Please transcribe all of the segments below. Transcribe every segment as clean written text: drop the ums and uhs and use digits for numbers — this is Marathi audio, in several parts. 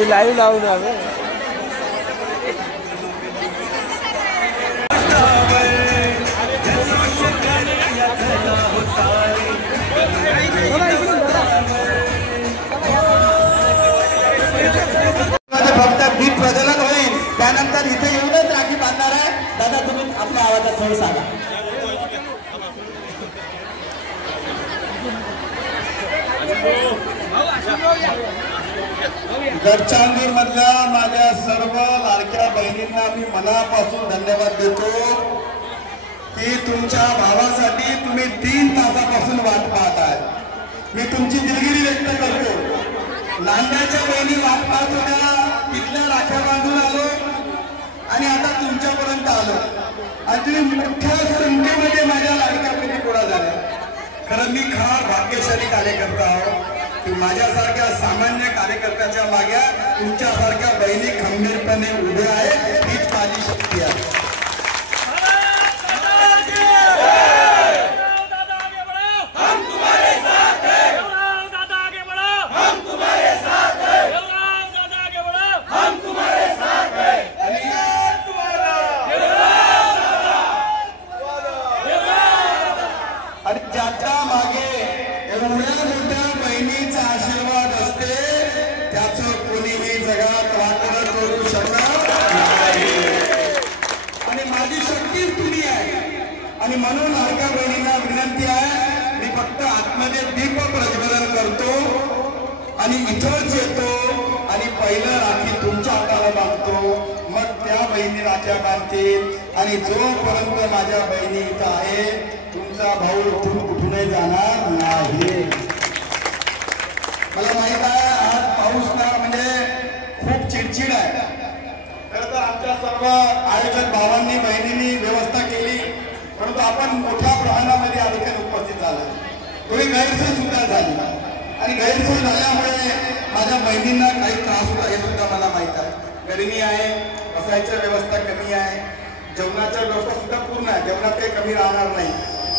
मी लाईव्ह लावून आलो. फक्त दीप प्रज्वलन होईल, त्यानंतर इथे येऊनच राखी बांधणार आहे. दादा तुम्ही आपल्या आवाजात थोडं सांगा. गडचांगीर मधल्या माझ्या सर्व लाडक्या बहिणींना मी मनापासून धन्यवाद देतो की तुमच्या भावासाठी तुम्ही 3 तासापासून वाट पाहत आहे. मी तुमची दिलगिरी व्यक्त करतो. नांद्याच्या बहिणी वाट पाहत होत्या, तिथल्या राख्या बांधून आलो आणि आता तुमच्यापर्यंत आलो आणि तुम्ही मोठ्या संख्येमध्ये माझ्या लाडक्या बहिणी गोळा झाल्या. खरं मी फार भाग्यशाली कार्यकर्ता आहोत की माझ्यासारख्या सामान्य कार्यकर्त्याच्या मागे तुमच्यासारख्या बहिणी खंबीरपणे उभ्या आहेत. हीच माझी शक्ती आहे. आणि ज्याच्या मागे एवढ्या मोठ्या बहिणीचा आशीर्वाद असते त्याचं कोणीही जगात वाटणं करू शकत नाही. आणि माझी शक्ती तुम्ही आहे आणि म्हणून लाडक्या बहिणींना विनंती आहे, मी फक्त आतमध्ये दीप प्रज्वलन करतो आणि इथंच येतो आणि पहिलं राखी तुमच्या हाताला बांधतो, मग त्या बहिणी राख्या बांधतील. आणि जोपर्यंत माझ्या बहिणी इथं आहे तुमचा भाऊ इथून कुठूनही जाणार नाही. मला माहित आहे आज पाऊस ना म्हणजे खूप चिडचिड आहे. खरं तर आमच्या सर्व आयोजक भावांनी बहिणींनी व्यवस्था केली, परंतु आपण मोठ्या प्रमाणामध्ये या ठिकाणी उपस्थित झाला. थोडी गैरसोय सुद्धा झाली आणि गैरसोय झाल्यामुळे माझ्या बहिणींना काही त्रास होता हे सुद्धा मला माहित आहे. गरमी आहे, बसायच्या व्यवस्था कमी आहे, जेवणाच्या व्यवस्था सुद्धा पूर्ण आहे, जेवणात काही कमी राहणार नाही.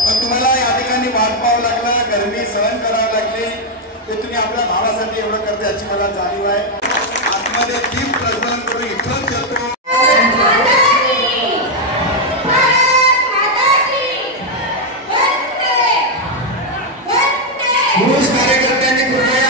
पण तुम्हाला या ठिकाणी वाट पाहावं लागला, गरमी सहन करावी लागली, ते तुम्ही आपल्या भावासाठी एवढं करते याची मला जाणीव आहे. आतमध्ये दीप प्रज्वलन करून इथंच येतो. कार्यकर्त्यांनी कृपया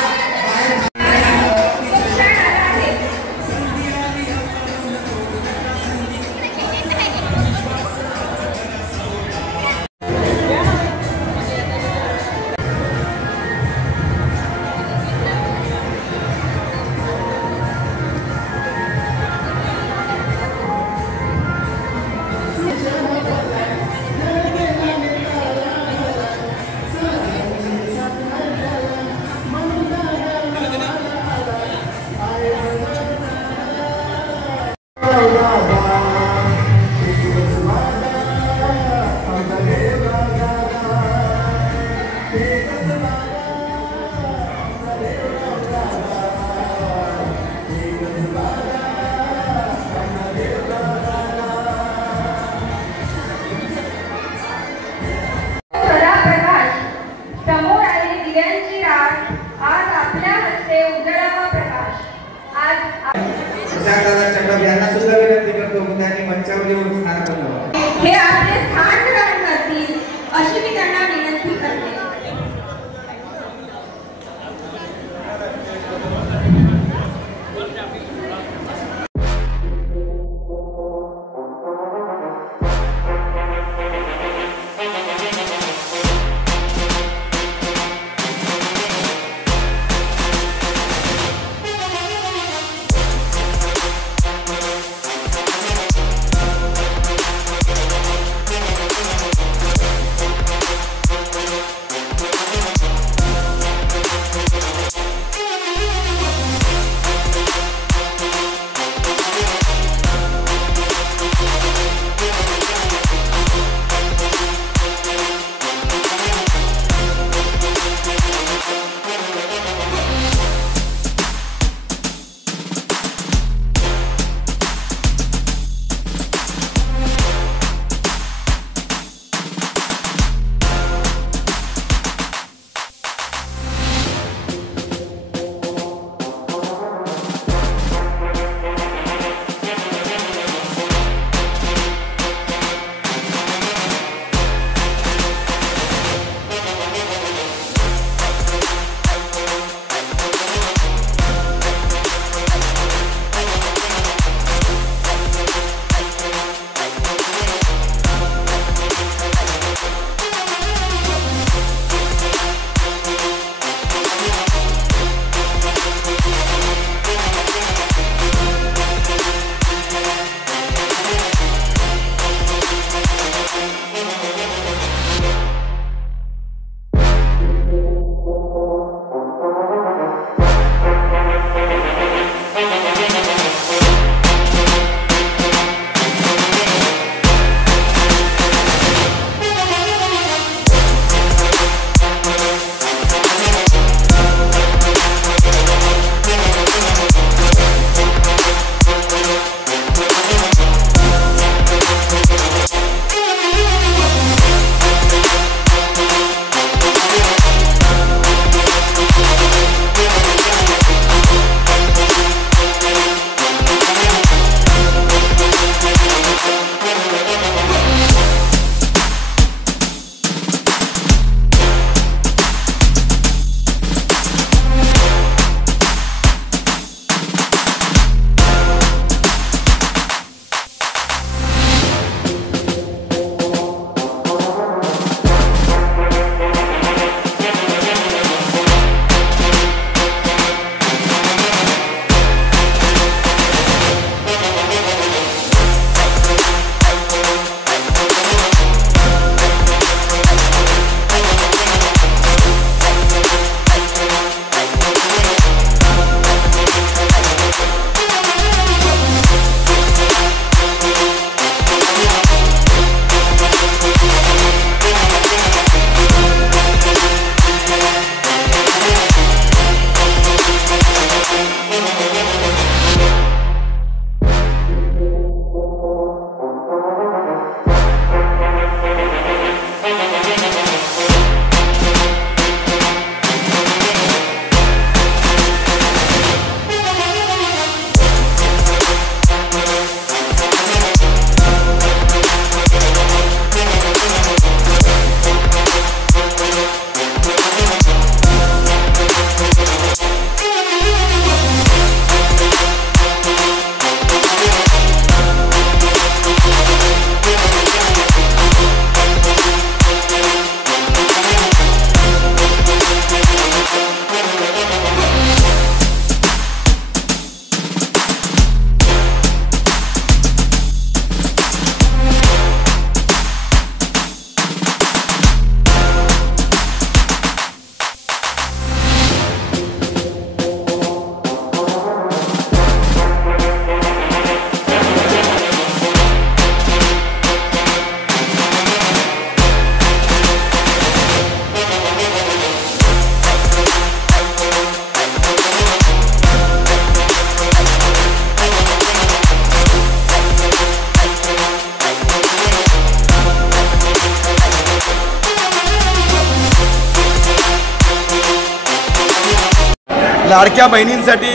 लाडक्या बहिणींसाठी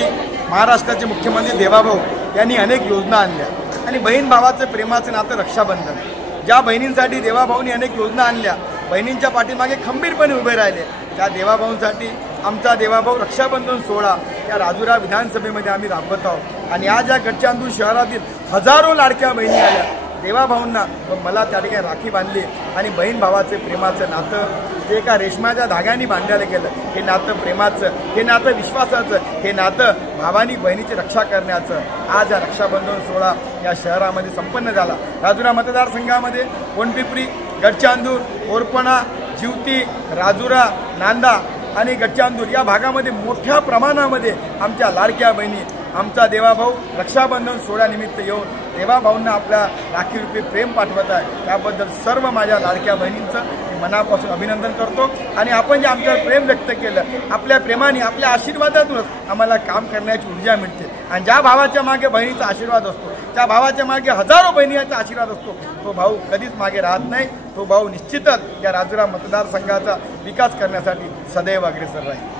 महाराष्ट्राचे मुख्यमंत्री देवाभाऊ यांनी अनेक योजना आणल्या आणि बहीण भावाचं प्रेमाचं नातं रक्षाबंधन, ज्या बहिणींसाठी देवाभाऊंनी अनेक योजना आणल्या, बहिणींच्या पाठीमागे खंबीरपणे उभे राहिले, त्या देवाभाऊंसाठी आमचा देवाभाऊ रक्षाबंधन सोहळा या राजुरा विधानसभेमध्ये आम्ही राबवत आहोत. आणि आज या गडचांदूर शहरातील हजारो लाडक्या बहिणी आल्या, देवाभाऊंना मला त्या ठिकाणी राखी बांधली आणि बहीण भावाचे प्रेमाचं नातं जे एका रेशमाच्या धाग्याने बांधलं गेलं, हे नातं प्रेमाचं, हे नातं विश्वासाचं, हे नातं भावानी बहिणीची रक्षा करण्याचं आज हा रक्षाबंधन सोहळा या शहरामध्ये संपन्न झाला. राजुरा मतदारसंघामध्ये कोंडपिंपरी, गडचांदूर, ओरपणा, जिवती, राजुरा, नांदा आणि गडचांदूर या भागामध्ये मोठ्या प्रमाणामध्ये आमच्या लाडक्या बहिणी आमचा देवाभाऊ रक्षाबंधन सोहळ्यानिमित्त येऊन देवाभाऊंना आपल्या राखीरूपी प्रेम पाठवत आहे. त्याबद्दल सर्व माझ्या लाडक्या बहिणींचं मी मनापासून अभिनंदन करतो. आणि आपण जे आमच्यावर प्रेम व्यक्त केलं, आपल्या प्रेमाने, आपल्या आशीर्वादातूनच आम्हाला काम करण्याची ऊर्जा मिळते. आणि ज्या भावाच्या मागे बहिणीचा आशीर्वाद असतो, त्या भावाच्या मागे हजारो बहिणींचा आशीर्वाद असतो, तो भाऊ कधीच मागे राहत नाही. तो भाऊ निश्चितच या राजुरा मतदारसंघाचा विकास करण्यासाठी सदैव अग्रेसर राहील.